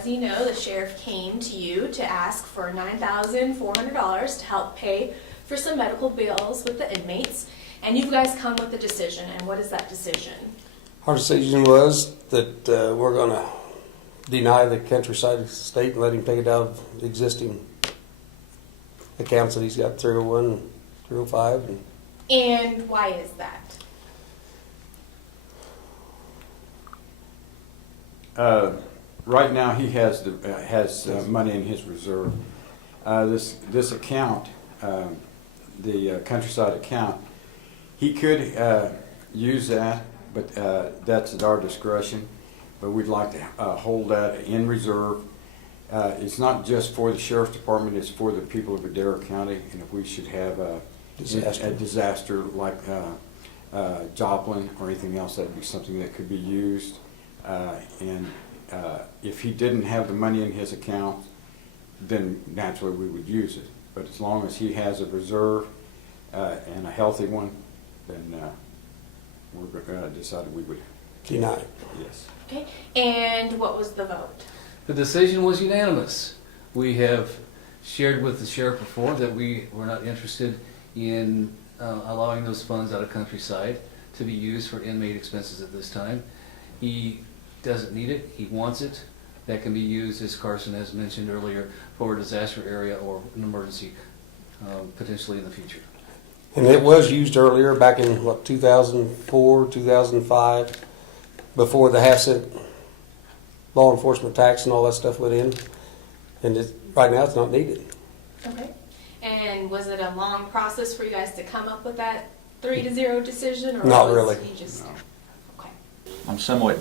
as you know, the sheriff came to you to ask for $9,400 to help pay for some medical bills with the inmates, and you guys come with a decision. And what is that decision? Our decision was that we're going to deny the Countryside estate and let him take it out of the existing accounts that he's got, 301 and 305. And why is that? Right now, he has money in his reserve. This account, the Countryside account, he could use that, but that's at our discretion. But we'd like to hold that in reserve. It's not just for the sheriff's department; it's for the people of Adair County. And if we should have a disaster like Joplin or anything else, that'd be something that could be used. If he didn't have the money in his account, then naturally we would use it. But as long as he has a reserve and a healthy one, then we're decided we would Deny it. Yes. Okay. And what was the vote? The decision was unanimous. We have shared with the sheriff before that we were not interested in allowing those funds out of Countryside to be used for inmate expenses at this time. He doesn't need it. He wants it. That can be used, as Carson has mentioned earlier, for a disaster area or an emergency, potentially in the future. And it was used earlier, back in, 2004, 2005, before the half-cent law enforcement tax and all that stuff went in. And right now it's not needed. Okay. And was it a long process for you guys to come up with that 3-0 decision? Or Not was really. You just, okay. I'm somewhat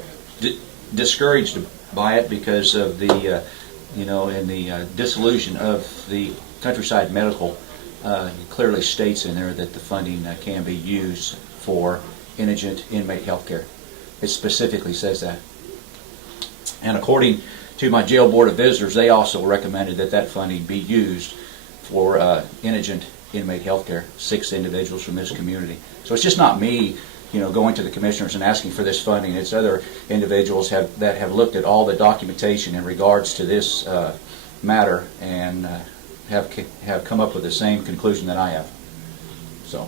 discouraged by it because of the, in the dissolution of the Countryside Medical, it clearly states in there that the funding can be used for indigent inmate health care. It specifically says that. And according to my jail board of visitors, they also recommended that that funding be used for indigent inmate health care, 6 individuals from this community. So it's just not me, going to the commissioners and asking for this funding. It's other individuals that have looked at all the documentation in regards to this matter and have come up with the same conclusion that I have. So.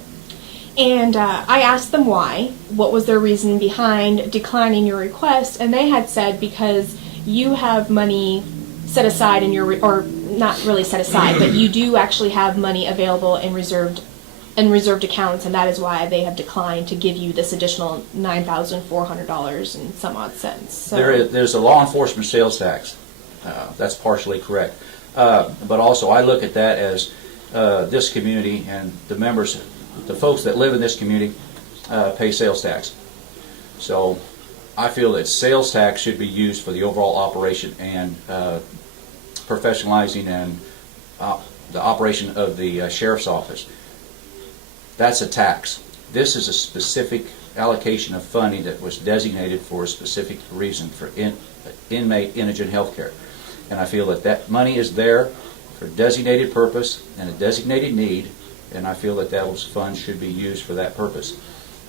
And I asked them why. What was their reason behind declining your request? And they had said because you have money set aside in your, or not really set aside, but you do actually have money available in reserved accounts, and that is why they have declined to give you this additional $9,400 and some odd cents. So. There's a law enforcement sales tax. That's partially correct. But also I look at that as this community and the members, the folks that live in this community pay sales tax. So I feel that sales tax should be used for the overall operation and professionalizing and the operation of the sheriff's office. That's a tax. This is a specific allocation of funding that was designated for a specific reason for inmate indigent health care. And I feel that that money is there for a designated purpose and a designated need, and I feel that those funds should be used for that purpose.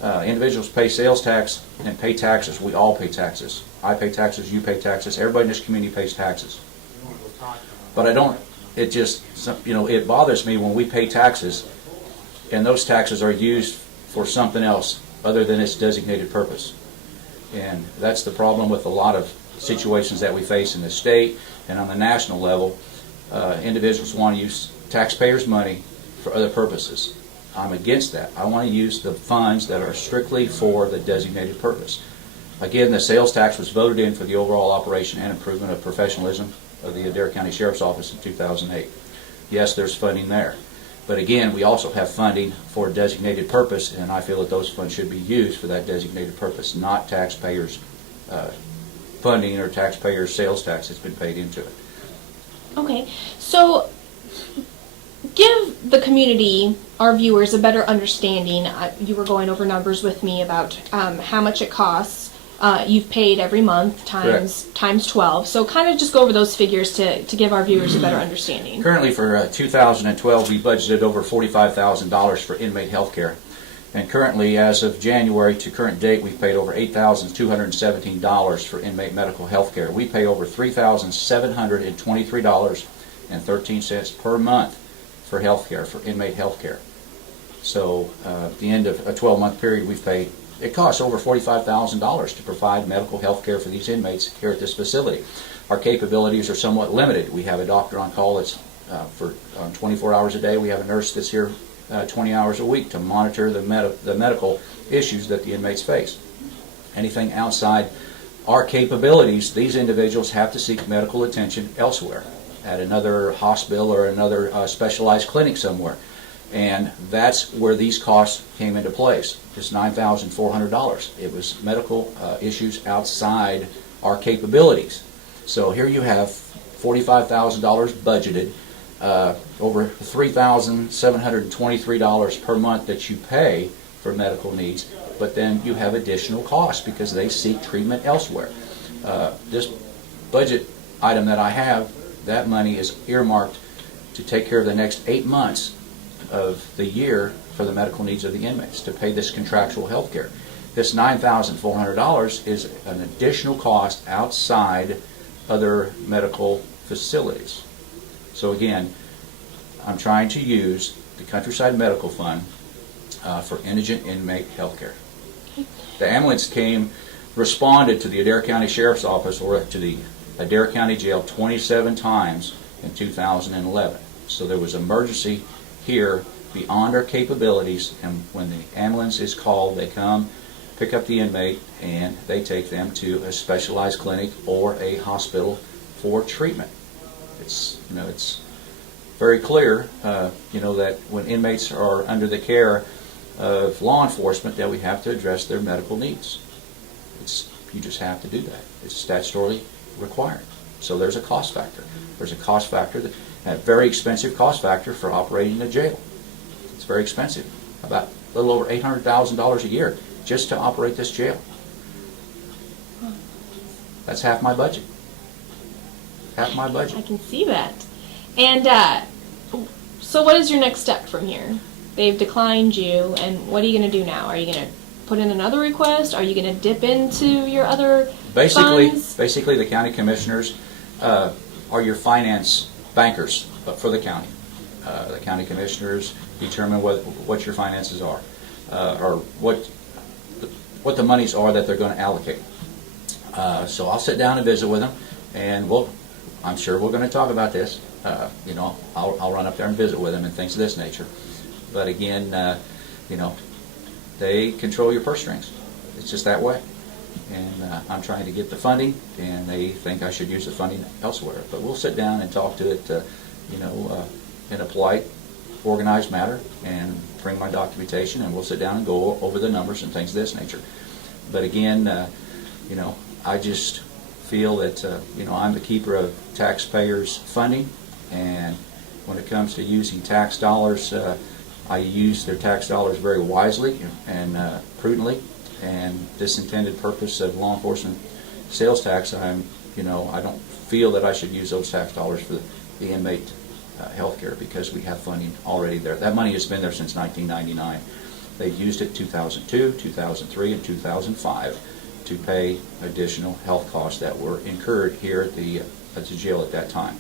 Individuals pay sales tax and pay taxes. We all pay taxes. I pay taxes, you pay taxes, everybody in this community pays taxes. But it bothers me when we pay taxes and those taxes are used for something else other than its designated purpose. And that's the problem with a lot of situations that we face in the state and on the national level. Individuals want to use taxpayers' money for other purposes. I'm against that. I want to use the funds that are strictly for the designated purpose. Again, the sales tax was voted in for the overall operation and improvement of professionalism of the Adair County Sheriff's Office in 2008. Yes, there's funding there. But again, we also have funding for a designated purpose, and I feel that those funds should be used for that designated purpose, not taxpayers' funding or taxpayers' sales tax that's been paid into it. Okay, so give the community, our viewers, a better understanding. You were going over numbers with me about how much it costs. You've paid every month times 12. So kind of just go over those figures to give our viewers a better understanding. Currently for 2012, we budgeted over $45,000 for inmate health care. And currently, as of January to current date, we've paid over $8,217 for inmate medical health care. We pay over $3,723.13 per month for health care, for inmate health care. So at the end of a 12-month period, we've paid, it costs over $45,000 to provide medical health care for these inmates here at this facility. Our capabilities are somewhat limited. We have a doctor on call that's for 24 hours a day. We have a nurse that's here 20 hours a week to monitor the medical issues that the inmates face. Anything outside our capabilities, these individuals have to seek medical attention elsewhere, at another hospital or another specialized clinic somewhere. And that's where these costs came into place. It's $9,400. It was medical issues outside our capabilities. So here you have $45,000 budgeted, over $3,723 per month that you pay for medical needs, but then you have additional costs because they seek treatment elsewhere. This budget item that I have, that money is earmarked to take care of the next 8 months of the year for the medical needs of the inmates, to pay this contractual health care. This $9,400 is an additional cost outside other medical facilities. So again, I'm trying to use the Countryside Medical Fund for indigent inmate health care. The ambulance responded to the Adair County Sheriff's Office or to the Adair County Jail 27 times in 2011. So there was emergency here beyond our capabilities, and when the ambulance is called, they come, pick up the inmate, and they take them to a specialized clinic or a hospital for treatment. It's very clear, that when inmates are under the care of law enforcement, that we have to address their medical needs. You just have to do that. It's statutorily required. So there's a cost factor. There's a cost factor, a very expensive cost factor for operating a jail. It's very expensive, about a little over $800,000 a year just to operate this jail. That's half my budget. Half my budget. I can see that. And so what is your next step from here? They've declined you, and what are you going to do now? Are you going to put in another request? Are you going to dip into your other funds? Basically, the county commissioners are your finance bankers for the county. The county commissioners determine what your finances are, or what the monies are that they're going to allocate. So I'll sit down and visit with them, and I'm sure we're going to talk about this. I'll run up there and visit with them and things of this nature. But again, they control your purse strings. It's just that way. And I'm trying to get the funding, and they think I should use the funding elsewhere. But we'll sit down and talk to it, in a polite, organized manner, and bring my documentation, and we'll sit down and go over the numbers and things of this nature. But again, I just feel that, I'm the keeper of taxpayers' funding, and when it comes to using tax dollars, I use their tax dollars very wisely and prudently. And this intended purpose of law enforcement sales tax, I don't feel that I should use those tax dollars for the inmate health care, because we have funding already there. That money has been there since 1999. They've used it 2002, 2003, and 2005 to pay additional health costs that were incurred here at the jail at that time.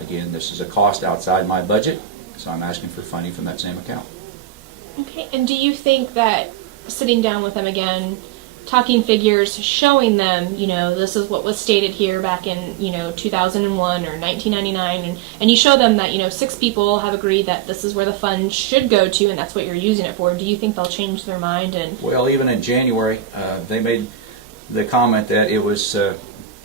Again, this is a cost outside my budget, so I'm asking for funding from that same account. Okay, and do you think that sitting down with them again, talking figures, showing them, this is what was stated here back in, 2001 or 1999, and you show them that, 6 people have agreed that this is where the fund should go to, and that's what you're using it for, do you think they'll change their mind? Well, even in January, they made the comment that it was to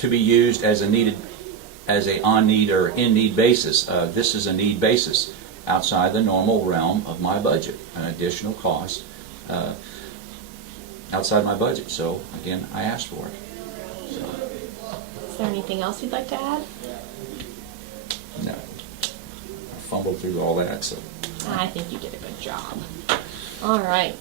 be used as a on-need or in-need basis. This is a need basis outside the normal realm of my budget, an additional cost outside my budget. So again, I asked for it. So. Is there anything else you'd like to add? No. I fumbled through all that. So I think you did a good job. All right.